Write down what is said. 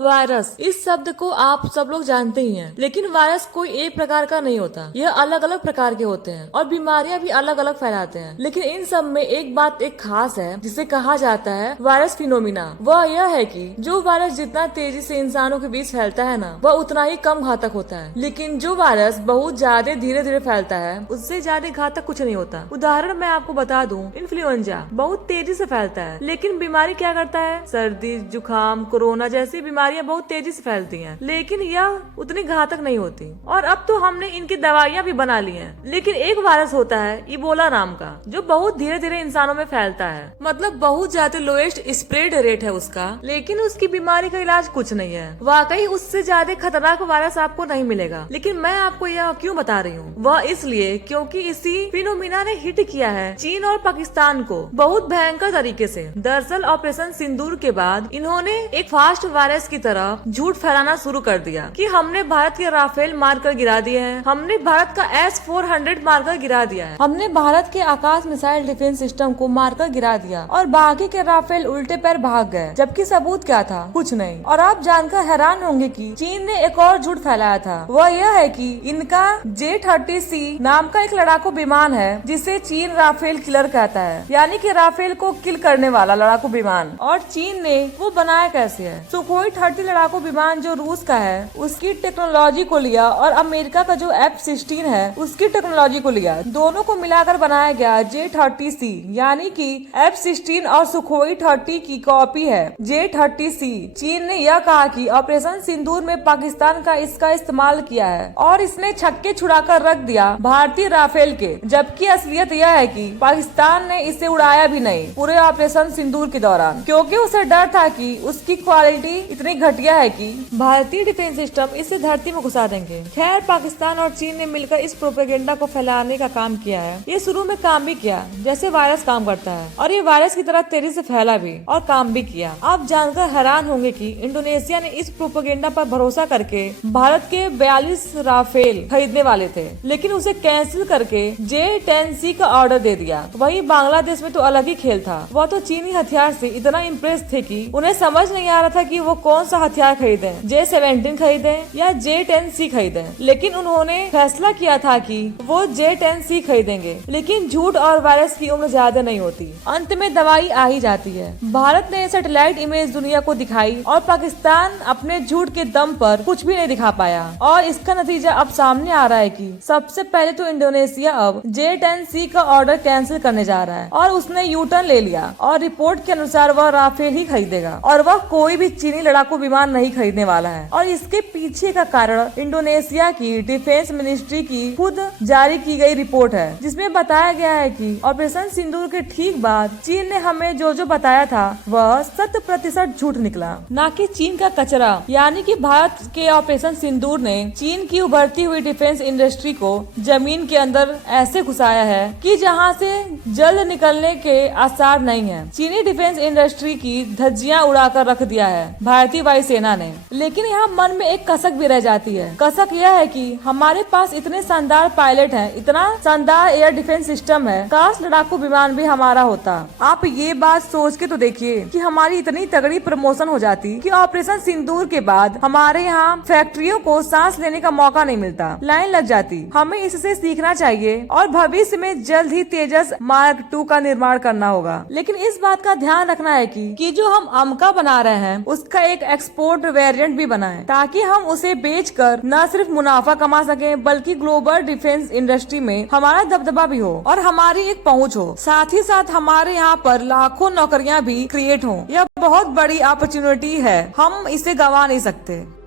Virus इस शब्द को आप सब लोग जानते ही हैं, लेकिन वायरस कोई एक प्रकार का नहीं होता। यह अलग अलग प्रकार के होते हैं और बीमारियां भी अलग अलग फैलाते हैं। लेकिन इन सब में एक बात एक खास है जिसे कहा जाता है वायरस फिनोमिना। वह यह है कि जो वायरस जितना तेजी से इंसानों के बीच फैलता है ना, वह उतना ही कम घातक होता है। लेकिन जो वायरस बहुत ज्यादा धीरे धीरे फैलता है, उससे ज्यादा घातक कुछ नहीं होता। उदाहरण मैं आपको बता दूं, इन्फ्लुएंजा बहुत तेजी से फैलता है, लेकिन बीमारी क्या करता है? सर्दी, जुकाम, कोरोना जैसी बीमारियां बहुत तेजी से फैलती हैं, लेकिन यह उतनी घातक नहीं होती। और अब तो हमने इनकी दवाइयां भी बना ली हैं। लेकिन एक वायरस होता है इबोला नाम का, जो बहुत धीरे धीरे इंसानों में फैलता है। मतलब बहुत ज्यादा लोएस्ट स्प्रेड रेट है उसका, लेकिन उसकी बीमारी का इलाज कुछ नहीं है। वाकई उससे ज्यादा खतरनाक वायरस आपको नहीं मिलेगा। लेकिन मैं आपको यह क्यों बता रही हूँ? वह इसलिए क्योंकि इसी फिनोमिना ने हिट किया है चीन और पाकिस्तान को बहुत भयंकर तरीके से। दरअसल ऑपरेशन सिंदूर के बाद इन्होंने एक फास्ट वायरस की तरह झूठ फैलाना शुरू कर दिया कि हमने भारत के राफेल मारकर गिरा दिए हैं, हमने भारत का S-400 मारकर गिरा दिया है, हमने भारत के आकाश मिसाइल डिफेंस सिस्टम को मारकर गिरा दिया और बाकी के राफेल उल्टे पैर भाग गए। जबकि सबूत क्या था? कुछ नहीं। और आप जानकर हैरान होंगे कि चीन ने एक और झूठ फैलाया था। वह यह है कि इनका J-30C नाम का एक लड़ाकू विमान है जिसे चीन राफेल किलर कहता है, यानी कि राफेल को किल करने वाला लड़ाकू विमान। और चीन ने वो बनाया कैसे है? सुखोई 30 लड़ाकू विमान जो रूस का है उसकी टेक्नोलॉजी को लिया और अमेरिका का जो F-16 है उसकी टेक्नोलॉजी को लिया। दोनों को मिलाकर बनाया गया J-30C, यानी कि F-16 और सुखोई 30 की कॉपी है J-30C। चीन ने यह कहा कि ऑपरेशन सिंदूर में पाकिस्तान का इसका इस्तेमाल किया है और इसने छक्के छुड़ाकर रख दिया भारतीय राफेल के। जबकि असलियत यह है कि पाकिस्तान ने इसे उड़ाया भी नहीं पूरे ऑपरेशन सिंदूर के दौरान, क्योंकि उसे डर था कि उसकी क्वालिटी इतनी घटिया है कि भारतीय डिफेंस सिस्टम इसे धरती में घुसा देंगे। खैर, पाकिस्तान और चीन ने मिलकर इस प्रोपेगेंडा को फैलाने का काम किया है। ये शुरू में काम भी किया जैसे वायरस काम करता है, और ये वायरस की तरह तेजी से फैला भी और काम भी किया। आप जानकर हैरान होंगे कि इंडोनेशिया ने इस प्रोपेगेंडा पर भरोसा करके भारत के 42 राफेल खरीदने वाले थे, लेकिन उसे कैंसिल करके J-10C का ऑर्डर दे दिया। वही बांग्लादेश में तो अलग ही खेल था। वह तो चीनी हथियार से इतना इम्प्रेस थे कि उन्हें समझ नहीं आ रहा था कि वो कौन सा हथियार खरीदे, J-17 खरीदे या J-10C खरीदे। लेकिन उन्होंने फैसला किया था कि वो J-10C खरीदेंगे। लेकिन झूठ और वायरस की उम्र ज्यादा नहीं होती, अंत में दवाई आ ही जाती है। भारत ने सैटेलाइट इमेज दुनिया को दिखाई और पाकिस्तान अपने झूठ के दम पर कुछ भी नहीं दिखा पाया, और इसका नतीजा अब सामने आ रहा है कि सबसे पहले तो इंडोनेशिया अब J-10C का ऑर्डर कैंसिल करने जा रहा है और उसने यू-टर्न ले लिया और रिपोर्ट के अनुसार वह राफेल ही खरीदेगा और वह कोई भी चीनी लड़ाकू विमान नहीं खरीदने वाला है। और इसके पीछे का कारण इंडोनेशिया की डिफेंस मिनिस्ट्री की खुद जारी की गई रिपोर्ट है, जिसमें बताया गया है कि ऑपरेशन सिंदूर के ठीक बाद चीन ने हमें जो जो बताया था वह 100% झूठ निकला, न कि चीन का कचरा। यानी कि भारत के ऑपरेशन सिंदूर ने चीन की उभरती हुई डिफेंस इंडस्ट्री को जमीन के अंदर ऐसे घुसाया है कि जहां से जल्द निकलने के आसार नहीं है। चीनी डिफेंस इंडस्ट्री की धज्जियां उड़ाकर रख दिया है भारतीय वायुसेना ने। लेकिन यहाँ मन में एक कसक भी रह जाती है। कसक यह है कि हमारे पास इतने शानदार पायलट हैं, इतना शानदार एयर डिफेंस सिस्टम है, काश लड़ाकू विमान भी हमारा होता। आप ये बात सोच के तो देखिए कि हमारी इतनी तगड़ी प्रमोशन हो जाती कि ऑपरेशन सिंदूर के बाद हमारे यहाँ फैक्ट्रियों को सांस लेने का मौका नहीं मिलता, लाइन लग जाती। हमें इससे सीखना चाहिए और भविष्य में जल्द ही तेजस मार्क 2 का निर्माण करना होगा। लेकिन इस बात का ध्यान रखना है कि जो हम अमका बना रहे हैं उसका एक एक्सपोर्ट वेरिएंट भी बनाएं, ताकि हम उसे बेचकर न सिर्फ मुनाफा कमा सकें बल्कि ग्लोबल डिफेंस इंडस्ट्री में हमारा दबदबा भी हो और हमारी एक पहुंच हो। साथ ही साथ हमारे यहाँ पर लाखों नौकरियां भी क्रिएट हो। यह बहुत बड़ी अपॉर्चुनिटी है, हम इसे गंवा नहीं सकते।